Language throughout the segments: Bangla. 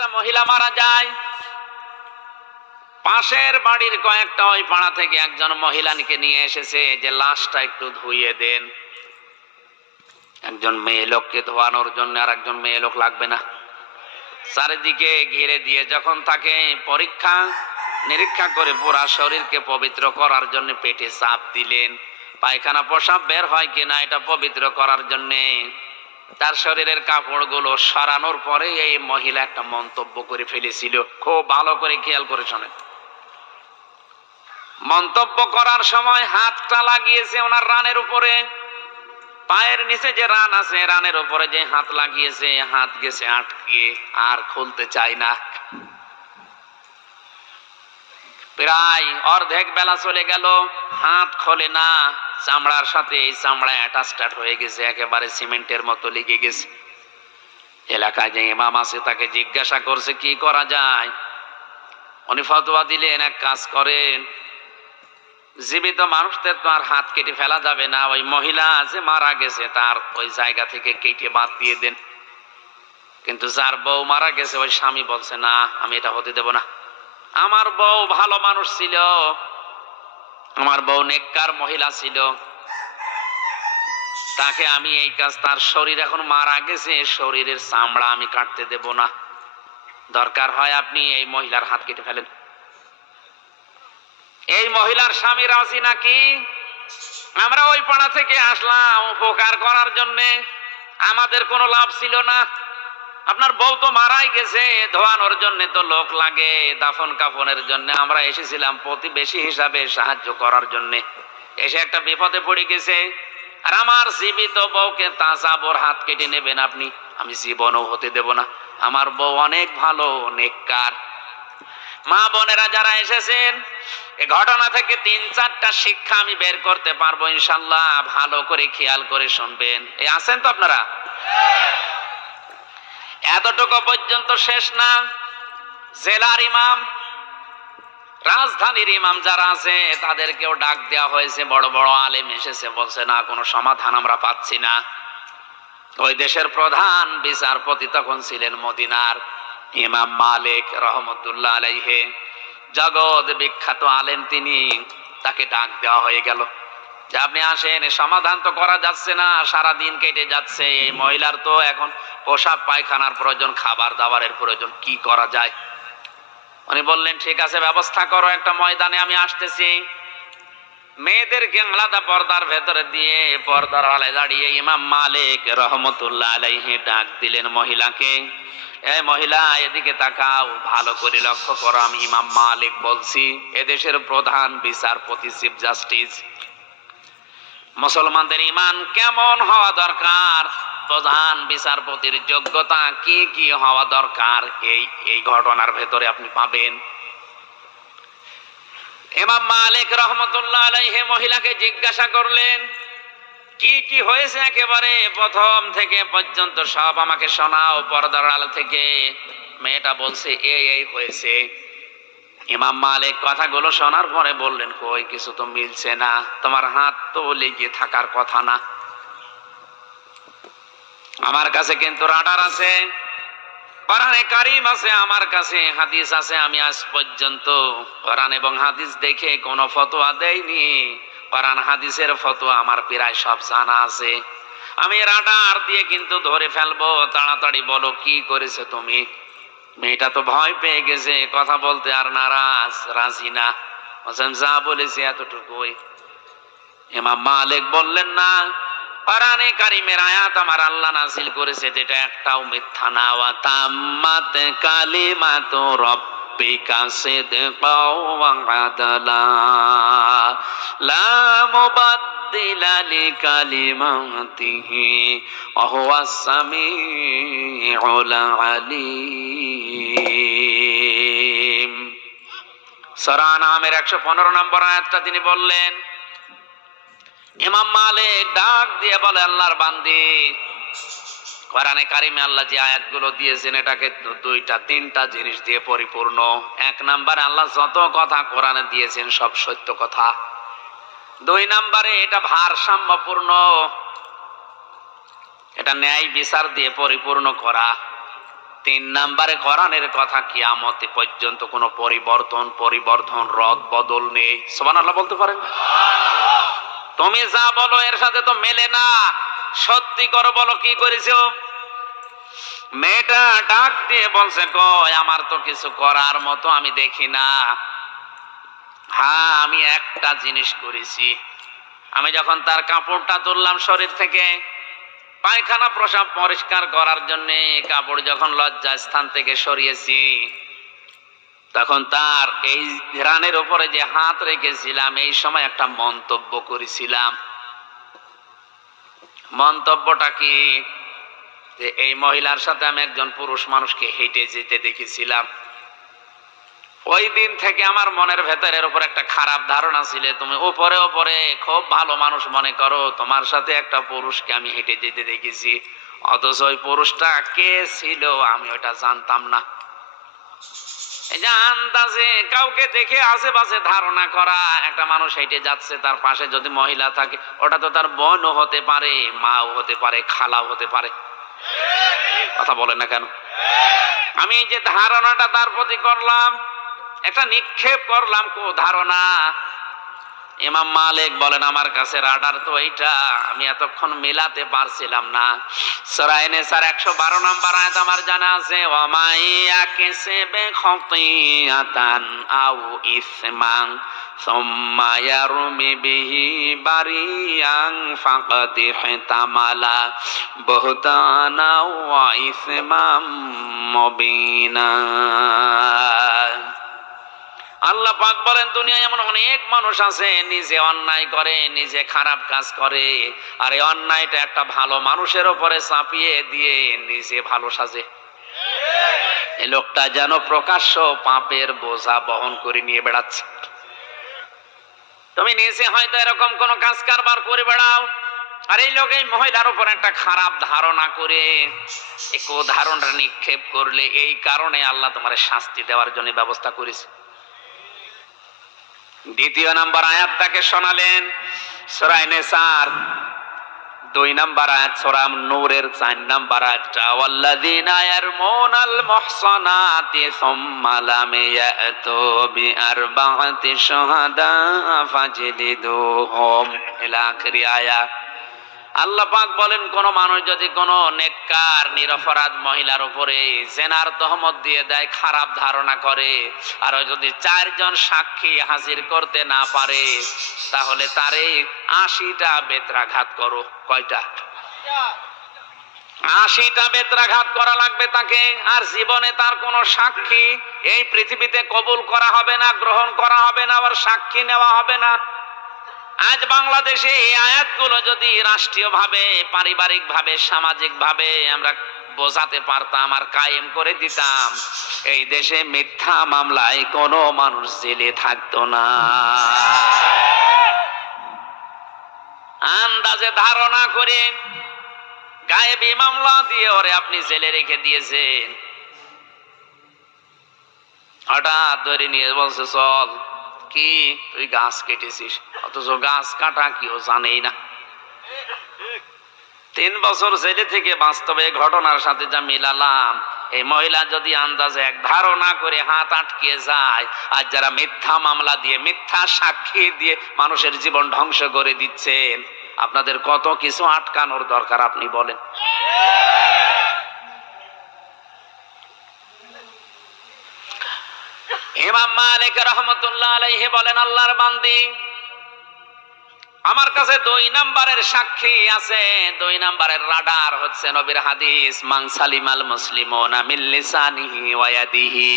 একটা মহিলা মারা যায়, পাশের বাড়ির কয়েকটা ওই পাড়া থেকে একজন মহিলাকে নিয়ে এসেছে যে লাশটা একটু ধুইয়ে দেন। একজন মেয়ে লোককে ধোয়ানোর জন্য আর একজন মেয়ে লোক লাগবে না। চারিদিকে ঘিরে দিয়ে যখন তাকে পরীক্ষা নিরীক্ষা করে পুরা শরীরকে পবিত্র করার জন্য পেটে চাপ দিলেন, পায়খানা প্রসাব বের হয় কিনা এটা পবিত্র করার জন্য তার শরীরের কাপড়গুলো সরানোর পরে এই মহিলা একটা মন্তব্য করে ফেলেছিল। খুব ভালো করে খেয়াল করে শোনেন। মন্তব্য করার সময় হাতটা লাগিয়েছে ওনার রানের উপরে, পায়ের নিচে যে রান আছে রানের উপরে যে হাত লাগিয়েছে, হাত গেছে আটকে, আর খুলতে চায় না। প্রায় অর্ধেক বেলা চলে গেল, হাত খোলে না, চামড়ার সাথে এই চামড়া অ্যাটাচড হয়ে গেছে, একেবারে সিমেন্টের মতো লেগে গেছে। এলাকায় যে ইমাম আছে তাকে জিজ্ঞাসা করছে কি করা যায়। উনি ফতোয়া দিলেন, এক কাজ করেন, জীবিত মানুষদের তো আর হাত কেটে ফেলা যাবে না, ওই মহিলা যে মারা গেছে তার ওই জায়গা থেকে কেটে বাদ দিয়ে দেন। কিন্তু যার বউ মারা গেছে ওই স্বামী বলছে না, আমি এটা হতে দেব না। আমার বউ ভালো মানুষ ছিল, আমার বউ নেককার মহিলা ছিল, তাকে আমি এই কাজ, তার শরীর এখন মারা গেছে, শরীরের চামড়া আমি কাটতে দেব না, দরকার হয় আপনি এই মহিলার হাত কেটে ফেলেন। এই মহিলার স্বামী রাজি নাকি? আমরা ওই পাড়া থেকে আসলাম উপকার করার জন্য, আমাদের কোনো লাভ ছিল না। আপনার বউ তো মারাই গেছে, ধোয়ানোর জন্য তো লোক লাগে, দাফন কাফনের জন্য আমরা এসেছিলাম প্রতিবেশী হিসাবে সাহায্য করার জন্য। এসে একটা বিপদে পড়ে গেছে, আর আমার জীবিত বউকে তাজাবর হাত কেটে নেবেন আপনি? আমি জীবনও হতে দেব না। আমার বউ অনেক ভালো, নেককার। মা বোনেরা যারা এসেছেন, এই ঘটনা থেকে ৩-৪টা শিক্ষা আমি বের করতে পারবো ইনশাল্লাহ, ভালো করে খেয়াল করে শুনবেন। এই আছেন তো আপনারা? এতটুকু পর্যন্ত শেষ না, জেলার ইমাম, রাজধানীর ইমাম যারা আছে তাদেরকেও ডাক দেওয়া হয়েছে, বড় বড় আলেম এসেছে, বলছে না কোনো সমাধান আমরা পাচ্ছি না। ওই দেশের প্রধান বিচারপতি তখন ছিলেন মদিনার ইমাম মালিক রহমতুল্লাহ আলাইহি, জগৎ বিখ্যাত আলেম তিনি। তাকে ডাক দেওয়া হয়ে গেল যে আপনি আসেন, সমাধান তো করা যাচ্ছে না, সারা দিন কেটে যাচ্ছে, এই মহিলার তো এখন পোশাক পায়খানার প্রয়োজন, খাবার দাবারের প্রয়োজন, কি করা যায়? উনি বললেন ঠিক আছে, ব্যবস্থা করো, একটা ময়দানে আমি আসতেছি। মেয়েদেরকে আলাদা পর্দার ভেতরে দিয়ে পর্দার আড়ালে দাঁড়িয়ে ইমাম মালিক রহমতুল্লাহ আলাইহি ডাক দিলেন মহিলাকে, এই মহিলা এদিকে তাকাও, ভালো করে লক্ষ্য করো, আমি ইমাম মালিক বলছি, এদেশের প্রধান বিচারপতি, চিফ জাস্টিস। মুসলমানদের ঈমান কেমন হওয়া দরকার, প্রধান বিচারপতির যোগ্যতা কি কি হওয়া দরকার, এই ঘটনার ভেতরে আপনি পাবেন। ইমাম মালিক রহমতুল্লাহ আলাইহি মহিলাকে জিজ্ঞাসা করলেন কি কি হয়েছে, একেবারে প্রথম থেকে পর্যন্ত সব আমাকে শোনাও পর্দার আড়াল থেকে। মেয়েটা বলছে এই হয়েছে। ইমাম মালিক কথাগুলো শোনার পরে বললেন কই, কিছু তো মিলছে না, তোমার হাত তো লেগে থাকার কথা না। আমার কাছে কিন্তু রাডার আছে, কোরআনে কারীম আছে, আমার কাছে হাদিস আছে, আমি আজ পর্যন্ত কোরআন এবং হাদিস দেখে কোনো ফতোয়া দেইনি। কোরআন হাদিসের ফতোয়া আমার প্রায় সব জানা আছে, আমি রাডার দিয়ে কিন্তু ধরে ফেলবো, তাড়াতাড়ি বলো কি করেছে তুমি। মেয়েটা তো ভয় পেয়ে গেছে, কথা বলতে আর নারাজ, রাজি না, বলছেন যা বলেছি এতটুকুই। ইমাম মালিক বললেন না, কোরআনে কারীমের আয়াত আমার আল্লাহ নাযিল করেছে যেটা একটাও মিথ্যা না, ওয়া তাম্মাত কালিমাতু রাব্বিকা সিদকাও ওয়া আদলা লা মুবাদদিলা লিকালিমাতিহি ওয়া হুয়াস সামিউল আলীম। সূরা নামের 115 নম্বর আয়াতটা তিনি বললেন। ইমাম মালিক ডাক দিয়ে বলে আল্লাহর বান্দি, কোরআনে কারিমে আল্লাহ যে আয়াতগুলো দিয়েছেন এটাকে 2-3টা জিনিস দিয়ে পরিপূর্ণ। 1 নম্বরে আল্লাহ যত কথা কোরআনে দিয়েছেন সব সত্য কথা। 2 নম্বরে এটা ভারসাম্যপূর্ণ, এটা ন্যায় বিচার দিয়ে পরিপূর্ণ করা। তিন নাম্বারে কোরআনের কথা, কিয়ামত পর্যন্ত কোনো পরিবর্তন রদ বদল নেই। সুবহানাল্লাহ বলতে পারেন? তুমি যা বলো এর সাথে তো মেলে না। সত্যি করে বলো, কি করেছো? মেয়েটা ডাক দিয়ে বলছে, কই আমার তো কিছু করার মতো আমি দেখি না। হ্যাঁ, আমি একটা জিনিস করেছি। আমি যখন তার কাপড়টা তুললাম শরীর থেকে, পায়খানা প্রসাব পরিষ্কার করার জন্য কাপড় যখন লজ্জা স্থান থেকে সরিয়েছি, তখন তার এই রানের উপরে যে হাত রেখেছিলাম, এই সময় একটা মন্তব্য করেছিলাম। মন্তব্যটা কি? যে এই মহিলার সাথে আমি একজন পুরুষ মানুষকে হেঁটে যেতে দেখেছিলাম। ওই দিন থেকে আমার মনের ভেতরের উপর একটা খারাপ ধারণা ছিল, তুমি উপরে খুব ভালো মানুষ মনে করো, তোমার সাথে একটা পুরুষকে আমি হেঁটে যেতে দেখেছি, অথচ ওই পুরুষটা কে ছিল আমি ওটা জানতাম না। এই যে আন্দাজে কাউকে দেখে আশেপাশে ধারণা করা, একটা মানুষ হেঁটে যাচ্ছে, তার পাশে যদি মহিলা থাকে, ওটা তো তার বোনও হতে পারে, মাও হতে পারে, খালাও হতে পারে। কথা বলেন না কেন? আমি এই যে ধারণাটা তার প্রতি করলাম, একটা নিক্ষেপ করলাম ধারণা। ইমাম মালিক বলেন, আমার কাছে রাডার তো এইটা, আমি এতক্ষণ মেলাতে পারছিলাম না। সূরা নিসার 112 নম্বর আয়াত আমার জানা আছে, ওয়ামাইয়া কাসাবা খাতিয়াতান আও ইসমান সুম্মা ইয়ারমি বিহি বারিয়ান ফাকাদ ইহতামালা বুহতানা ওয়া ইসমাম মুবিনা। আল্লাহ পাক বলেন, দুনিয়ায় এমন অনেক মানুষ আছে নিজে অন্যায় করে, নিজে খারাপ কাজ করে, আর এই অন্যায়টা একটা ভালো মানুষের উপরে চাপিয়ে দিয়ে নিজে ভালো সাজে। এই লোকটা যেন প্রকাশ্য পাপের বোঝা বহন করে নিয়ে বেড়াচ্ছে। তুমি নিজে হয়তো এরকম কোন কাজ কারবার করে বেড়াও, আর এই লোক এই মহিলার উপর একটা খারাপ ধারণা করে এই ধারণাটা নিক্ষেপ করলে, এই কারণে আল্লাহ তোমার শাস্তি দেওয়ার জন্য ব্যবস্থা করেছে। দ্বিতীয় নাম্বার আয়াতটাকে শোনালেন সূরা নিসার 2 নাম্বার আয়াত, সূরা নূরের 4 নাম্বার আয়াতটা, ওয়াল্লাযীনা ইয়ারমুনাল মুহসানাতি সুম্মা লাম ইয়াতু বিআরবা'তি শুহাদা ফাজলিদুহুম ইলা আখিরি আয়াত। আল্লাহ পাক বলেন, কোন মানুষ যদি কোন নেককার নিরপরাধ মহিলার উপরে জেনার তহমত দিয়ে দেয়, খারাপ ধারণা করে, আর যদি 4 জন সাক্ষী হাজির করতে না পারে, তাহলে তারে 80টা বেত্রাঘাত করো। কয়টা? 80টা বেত্রাঘাত করা লাগবে তাকে। আর জীবনে তার কোন সাক্ষী এই পৃথিবীতে কবুল করা হবে না, গ্রহণ করা হবে না, আবার সাক্ষী নেওয়া হবে না। আজ বাংলাদেশে এই আয়াতগুলো যদি রাষ্ট্রীয় ভাবে, পারিবারিক ভাবে, সামাজিক ভাবে আমরা বোঝাতে পারতাম আর কায়েম করে দিতাম, এই দেশে মিথ্যা মামলায় কোনো মানুষ জেলে থাকতো না। আন্দাজে ধারণা করে গায়েবী মামলা দিয়ে ওরে আপনি জেলে রেখে দিয়েছেন, হঠাৎ ধরে নিয়ে বলছে চল, কি তুই গাছ কেটেছিস, অথচ গাছ কাটা কেউ জানেই না। 3 বছর জেলে থেকে বাস্তবে ঘটনার সাথে যা মিলালাম, এই মহিলা যদি আন্দাজে এক ধারণা করে হাত আটকে যায়, আর যারা মিথ্যা মামলা দিয়ে, মিথ্যা সাক্ষী দিয়ে মানুষের জীবন ধ্বংস করে দিচ্ছেন, আপনাদের কত কিছু আটকানোর দরকার আপনি বলেন। ইমাম মালিক রাহমাতুল্লাহ আলাইহি বলেন, আল্লাহর বান্দি, আমার কাছে 2 নাম্বারের সাক্ষী আছে, 2 নাম্বারের রাডার হচ্ছে নবীর হাদিস, মান সালিমাল মুসলিমুনা মিন লিসানিহি ওয়া ইয়াদিহি।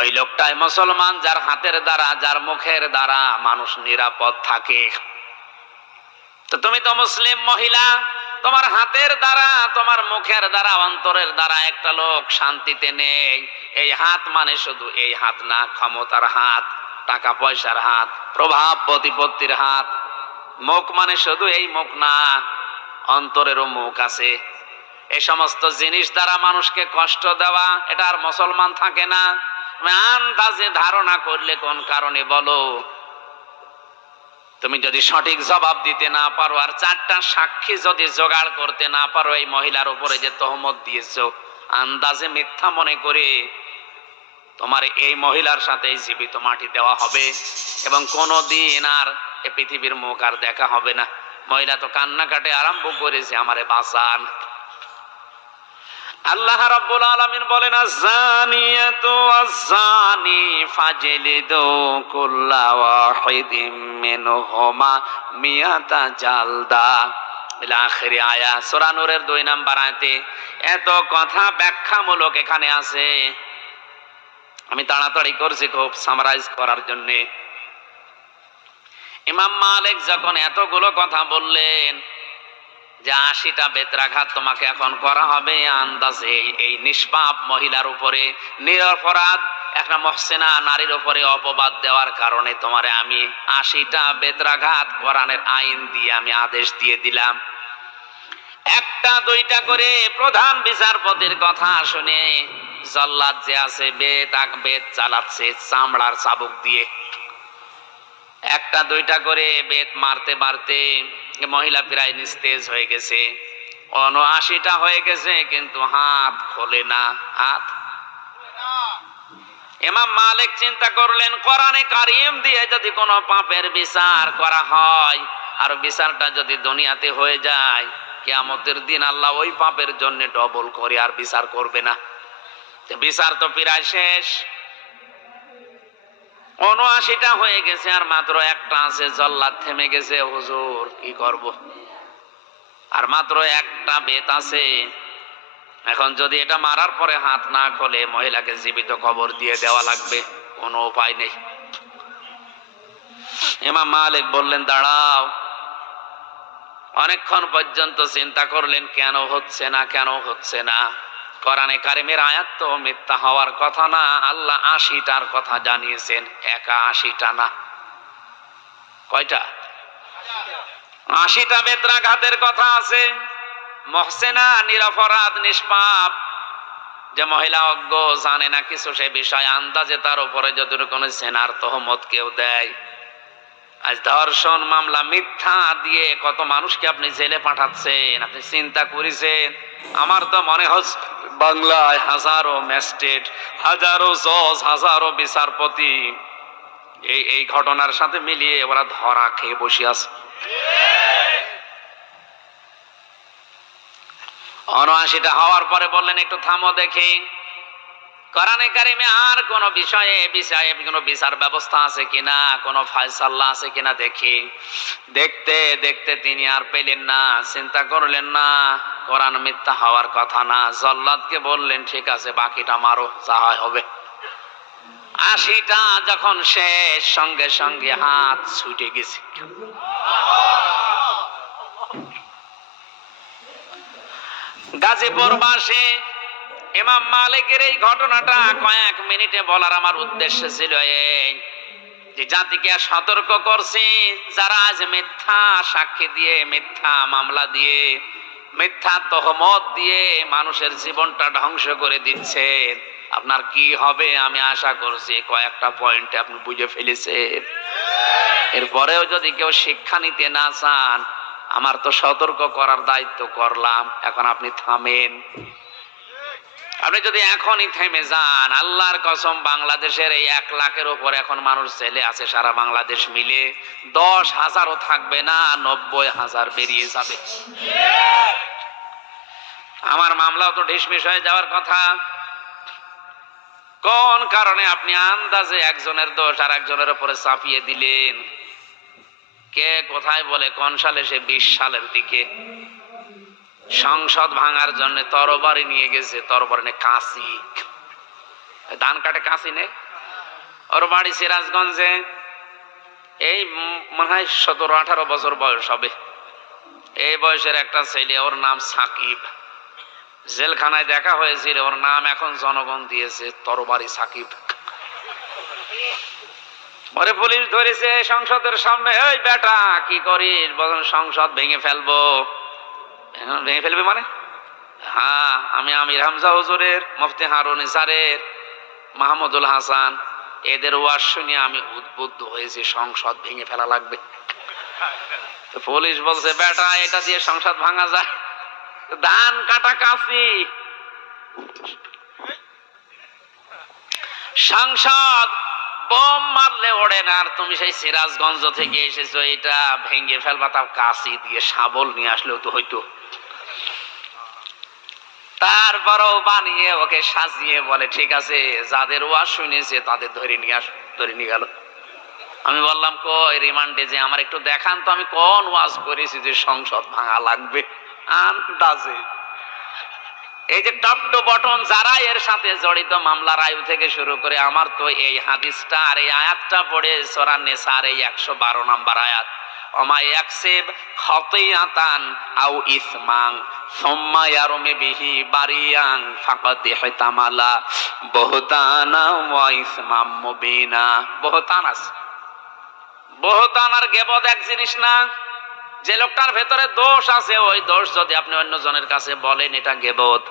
ওই লোকটাই মুসলমান যার হাতের দ্বারা, যার মুখের দ্বারা মানুষ নিরাপদ থাকে। তো তুমি তো মুসলিম মহিলা, তোমার হাতের দ্বারা, তোমার মুখের দ্বারা, অন্তরের দ্বারা একটা লোক শান্তিতে নেই। এই হাত মানে শুধু এই হাত না, ক্ষমতার হাত, টাকা পয়সার হাত, প্রভাব প্রতিপত্তির হাত। মুখ মানে শুধু এই মুখ না, অন্তরেরও মুখ আছে। এই সমস্ত জিনিস দ্বারা মানুষকে কষ্ট দেওয়া, এটা আর মুসলমান থাকে না। আন্দাজে ধারণা করলে কোন কারণে বলো, তুমি যদি সঠিক জবাব দিতে না পারো, আর 4টা সাক্ষী যদি জোগাড় করতে না পারো, এই মহিলার উপরে যে তহমত দিয়েছো, আন্দাজে মিথ্যা মনে করে তোমার এই মহিলার সাথে জীবিত মাটি দেওয়া হবে এবং কোনোদিন আর এ পৃথিবীর মুখ আর দেখা হবে না। মহিলা তো কান্নাকাটি আরম্ভ করেছে, আমারে বাঁচান। আল্লাহ রাব্বুল আলামিন বলেন, আয-যানিয়াতু ওয়াজ-যানি ফাজলিদু কুল্লা ওয়াহিদিম মিনহুমা মিয়াতা জালদা ইলা আখিরি আয়া। সূরা নূরের 2 নম্বর আয়াতে এত কথা ব্যাখ্যামূলক এখানে আছে। আমি তাড়াতাড়ি করছি খুব সামারাইজ করার জন্য। ইমাম মালিক যখন এতগুলো কথা বললেন যে 80টা বেত্রাঘাত তোমাকে এখন করা হবে আন্দাজে এই নিষ্পাপ মহিলার উপরে, নিরপরাধ একটা মহসিনা নারীর উপরে অপবাদ দেওয়ার কারণে তোমারে আমি 80টা বেত্রাঘাত কোরআনের আইন দিয়ে আমি আদেশ দিয়ে দিলাম। একটা দুইটা করে প্রধান বিচারপতির কথা শুনে জল্লাদ যে আছে বেত চালাচ্ছে চামড়ার চাবুক দিয়ে। একটা দুইটা করে বেত মারতে মারতে মহিলা প্রায় নিস্তেজ হয়ে গেছে, 79টা হয়ে গেছে, কিন্তু হাত খোলে না, হাত। ইমাম মালিক চিন্তা করলেন, কোরআনে কারীম দিয়ে যদি কোনো পাপের বিচার করা হয় আর বিচারটা যদি দুনিয়াতে হয়ে যায়, কিয়ামতের দিন আল্লাহ ওই পাপের জন্য ডবল করে আর বিচার করবে না। বিচার তো প্রায় শেষ, 79টা হয়ে গেছে আর মাত্র একটা আছে। জল্লাদ থেমে গেছে, হুজুর কি করব, আর মাত্র একটা বেত আছে, এখন যদি এটা মারার পরে হাত না খোলে মহিলাকে জীবিত কবর দিয়ে দেওয়া লাগবে, কোনো উপায় নেই। ইমাম মালিক বললেন, দাঁড়াও। অনেকক্ষণ পর্যন্ত চিন্তা করলেন, কেন হচ্ছে না, কেন হচ্ছে না। কোরআনে কারিমের আয়াত তো মিথ্যা হওয়ার কথা না, আল্লাহ 80টার কথা জানিয়েছেন, একা 80টা না। কয়টা? 80টা বেত্রাঘাতের কথা আছে। মহসেনা নিরপরাধ নিষ্পাপ যে মহিলা অজ্ঞ, জানে না কিছু সে বিষয়, আন্দাজে তার উপরে যদি কোনো সেনার তহমত কেউ দেয়, আজ ধর্ষণ মামলা মিথ্যা দিয়ে কত মানুষকে আপনি জেলে পাঠাচ্ছেন, আপনি চিন্তা করেছেন? আমার তো মনে হচ্ছে বাংলায় হাজারো ম্যাজিস্ট্রেট, হাজারো জজ, হাজারো বিচারপতি এই ঘটনার সাথে মিলিয়ে ওরা ধরা খেয়ে বসে আছে। 79টা হওয়ার পরে বললেন, একটু থামো দেখি কোরআনে কারিমে আর কোন বিষয়ে কোনো বিচার ব্যবস্থা আছে কিনা, কোন ফয়সালা আছে কিনা দেখি। দেখতে দেখতে তিনি আর পেলেন না, চিন্তা করলেন না কোরআন মিথ্যা হওয়ার কথা না। জল্লাদকে বললেন, ঠিক আছে বাকিটা মারো, যা হয় হবে। 80টা যখন শেষ, সঙ্গে সঙ্গে হাত ছুটে গেছে। গাজীপুর বাসে ইমাম মালিকের এই ঘটনাটা কয়েক মিনিটে বলার আমার উদ্দেশ্য ছিল এই যে জাতিকে সতর্ক করছি, যারা আজ মিথ্যা সাক্ষী দিয়ে, মিথ্যা মামলা দিয়ে, মিথ্যা তহমত দিয়ে মানুষের জীবনটা ধ্বংস করে দিচ্ছেন, আপনার কি হবে আমি আশা করছি কয়েকটা পয়েন্টে আপনি বুঝে ফেলেছেন। এরপরেও যদি কেউ শিক্ষা নিতে না চান, আমার তো সতর্ক করার দায়িত্ব করলাম, এখন আপনি থামেন। আপনি যদি এখনই থেমে যান, আল্লাহর কসম বাংলাদেশের এই 1 লাখের উপর এখন মানুষ ছেলে আছে সারা বাংলাদেশ মিলে, 10,000ও থাকবে না, 90,000 বেরিয়ে যাবে। আমার মামলাও তো ঢিসমিস হয়ে যাওয়ার কথা। কোন কারণে আপনি আন্দাজে একজনের দোষ আর একজনের উপরে চাপিয়ে দিলেন? কে কোথায় বলে কোন সালে, সে 20 সালের দিকে সংসদ ভাঙার জন্য তরবারি নিয়ে গেছে, তরবারি নে কাঁচি, ধান কাটে কাঁচি নে। ওর বাড়ি সিরাজগঞ্জে, এই মনে হয় 17-18 বছর বয়স হবে। এই বয়সের একটা ছেলে, ওর নাম সাকিব, জেলখানায় দেখা হয়েছিল, ওর নাম এখন জনগণ দিয়েছে তরবারি সাকিব। ওরে পুলিশ ধরেছে সংসদের সামনে, এই বেটা কি করিস? বলেন সংসদ ভেঙে ফেলবো। ভেঙে ফেলবে মানে? হ্যাঁ, আমি আমির হামজা হুজুরের, মুফতি হারুন ইসারের, মাহমুদুল হাসান, এদের ওয়াজ শুনে আমি উদ্বুদ্ধ হয়েছি সংসদ ভেঙে ফেলা লাগবে। তো পুলিশ বলছে, বেটা এটা দিয়ে সংসদ ভাঙা যায়? ধান কাটা কাঁচি, সংসদ বোম মারলে ওড়ে না, আর তুমি সেই সিরাজগঞ্জ থেকে এসেছো, এটা ভেঙে ফেলবা, তাও কাঁচি দিয়ে শাবল নিয়ে আসলেও তো হইতো। তারপরও বানিয়ে ওকে সাজিয়ে বলে ঠিক আছে, যাদের ওয়াজ শুনেছে তাদের ধরে নিয়ে আস। ধরে নিয়ে গেল। আমি বললাম কই রিমান্ডে যে আমার একটু দেখান তো, আমি কোন ওয়াজ করেছি যে সংসদ ভাঙা লাগবে। আন্দাজে এই যে টপ টু বটম যারা এর সাথে জড়িত, মামলার আয়ু থেকে শুরু করে, আমার তো এই হাদিসটা আর এই আয়াতটা পড়ে সূরা নিসার এই 112 নম্বর আয়াত, ওমা ইয়াকসিব খাতিয়াতান আও ইসমান সুম্মা ইয়ারমি বিহি বারিয়ান ফাকাদ ইহতামালা বুহতানা ওয়া ইসমাম মুবিনা। বুহতান আছে, বুহতান আর গীবত এক জিনিস না। যে লোকটার ভেতরে দোষ আছে, ওই দোষ যদি আপনি অন্যজনের কাছে বলেন, এটা গীবত।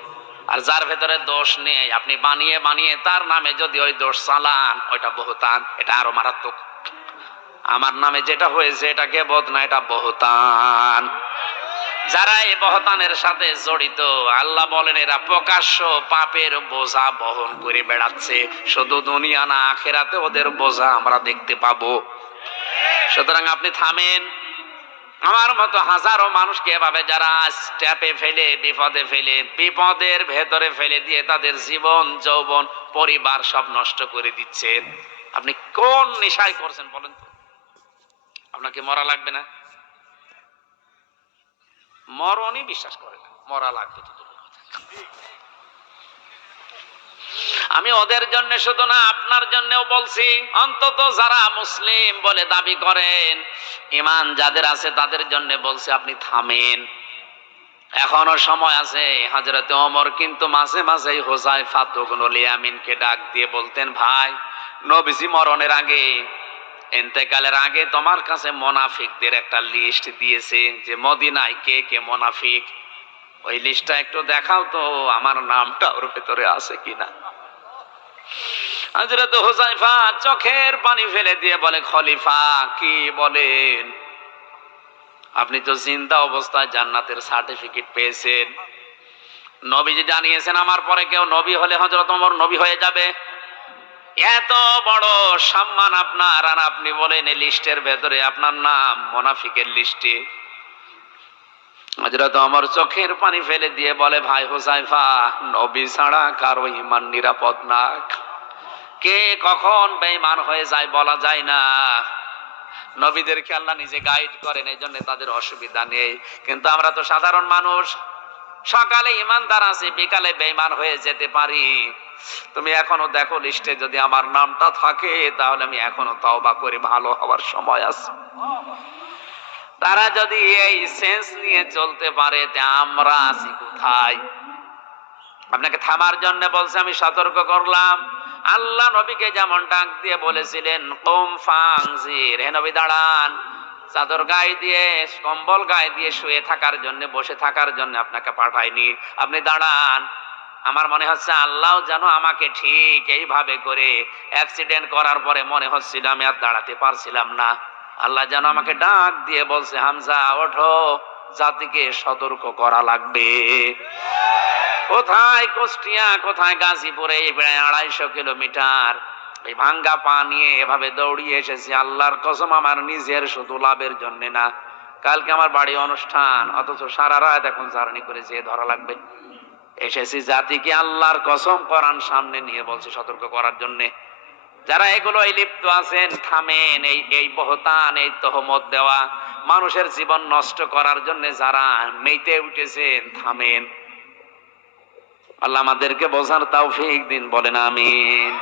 আর যার ভেতরে দোষ নেই, আপনি বানিয়ে বানিয়ে তার নামে যদি ওই দোষ চালান, ওইটা বুহতান। এটা আরো মারাত্মক। আমার নামে যেটা হয়েছে এটা গীবত না, এটা বুহতান। যারা এই বুহতানের সাথে জড়িত, আল্লাহ বলেন এরা প্রকাশ্য পাপের বোঝা বহন করে বেড়াচ্ছে। শুধু দুনিয়া না, আখিরাতে ওদের বোঝা আমরা দেখতে পাবো। সুতরাং আপনি থামেন। আমার মতো হাজারো মানুষকে এভাবে যারা স্ট্যাপে ফেলে, বিপদে ফেলে, বিপদের ভেতরে ফেলে দিয়ে তাদের জীবন যৌবন পরিবার সব নষ্ট করে দিচ্ছেন। আপনি কোন নেশায় করছেন বলেন তো? আপনাকে মরা লাগবে না? মরণই বিশ্বাস করে না, মরা লাগবে তো দূরের কথা। আমি ওদের জন্য শুধু না, আপনার জন্যও বলছি। অন্তত যারা মুসলিম বলে দাবি করেন, ঈমান যাদের আছে তাদের জন্য বলছি, আপনি থামেন, এখনো সময় আছে। হযরত ওমর কিন্তু মাঝে মাঝে হুযায়ফা ইবনুল ইয়ামিনকে ডাক দিয়ে বলতেন, ভাই, নবীজি মরণের আগে, ইন্তেকালের আগে তোমার কাছে মুনাফিকদের একটা লিস্ট দিয়েছে, যে মদিনায় কে কে মুনাফিক, ওই লিস্টটা একটু দেখাও তো, আমার নামটা ওর ভেতরে আছে কিনা। হযরত হুযায়ফা চোখের পানি ফেলে দিয়ে বলে, খলিফা কি বলেন? আপনি তো জিন্দা অবস্থায় জান্নাতের সার্টিফিকেট পেয়েছেন, নবীজি জানিয়েছেন আমার পরে কেউ নবী হলে হযরত ওমর নবী হয়ে যাবে। এত বড় সম্মান আপনার, আর আপনি বলেন এই লিস্টের ভেতরে আপনার নাম মুনাফিকের লিস্টে। হযরত ওমর চোখের পানি ফেলে দিয়ে বলে, ভাই হুযায়ফা, নবী ছাড়া কারো ঈমান নিরাপদ না। কে কখন বেঈমান হয়ে যায় বলা যায় না। নবীদেরকে আল্লাহ নিজে গাইড করেন, এই জন্য তাদের অসুবিধা নেই। কিন্তু আমরা তো সাধারণ মানুষ, সকালে ইমানদার আছি, বিকালে বেঈমান হয়ে যেতে পারি। তুমি এখনো দেখো লিস্টে যদি আমার নামটা থাকে, তাহলে আমি এখনো তওবা করে ভালো হওয়ার সময় আছে। তারা যদি এই সেন্স নিয়ে চলতে পারে, তে আমরা আছি কোথায়? আপনাকে থামার জন্য বলছে, আমি সতর্ক করলাম। আল্লাহ নবীকে যেমন ডাক দিয়ে বলেছিলেন, কুম ফানজির, হে নবী দাঁড়ান, চাদর গায়ে দিয়ে, কম্বল গায়ে দিয়ে শুয়ে থাকার জন্য, বসে থাকার জন্য আপনাকে পাঠাইনি, আপনি দাঁড়ান। আমার মনে হচ্ছে আল্লাহ যেন আমাকে ঠিক এইভাবে করে অ্যাক্সিডেন্ট করার পরে মনে হচ্ছিল আমি আর দাঁড়াতে পারছিলাম না, আল্লাহ যেন আমাকে ডাক দিয়ে বলছে, হামজা ওঠো, জাতিকে সতর্ক করা লাগবে। কোথায় কুষ্টিয়া, কোথায় গাজীপুরে, এই প্রায় 250 কিলোমিটার এই ভাঙ্গা পা নিয়ে এভাবে দৌড়িয়ে এসেছি। আল্লাহর কসম, আমার নিজের শুধু লাভের জন্য না। কালকে আমার বাড়ি অনুষ্ঠান, অথচ সারা রাত এখন জার্নি করে যেয়ে ধরা লাগবে। এসেছি জাতিকে আল্লাহর কসম কোরআন সামনে নিয়ে বলছে সতর্ক করার জন্য। যারা এগুলো লিপ্ত আছেন, থামেন। এই বহতান, এই তহমত দেওয়া, মানুষের জীবন নষ্ট করার জন্য যারা মেতে উঠেছেন, থামেন। আল্লাহ আমাদেরকে বোঝার তৌফিক দিন, বলেন আমিন।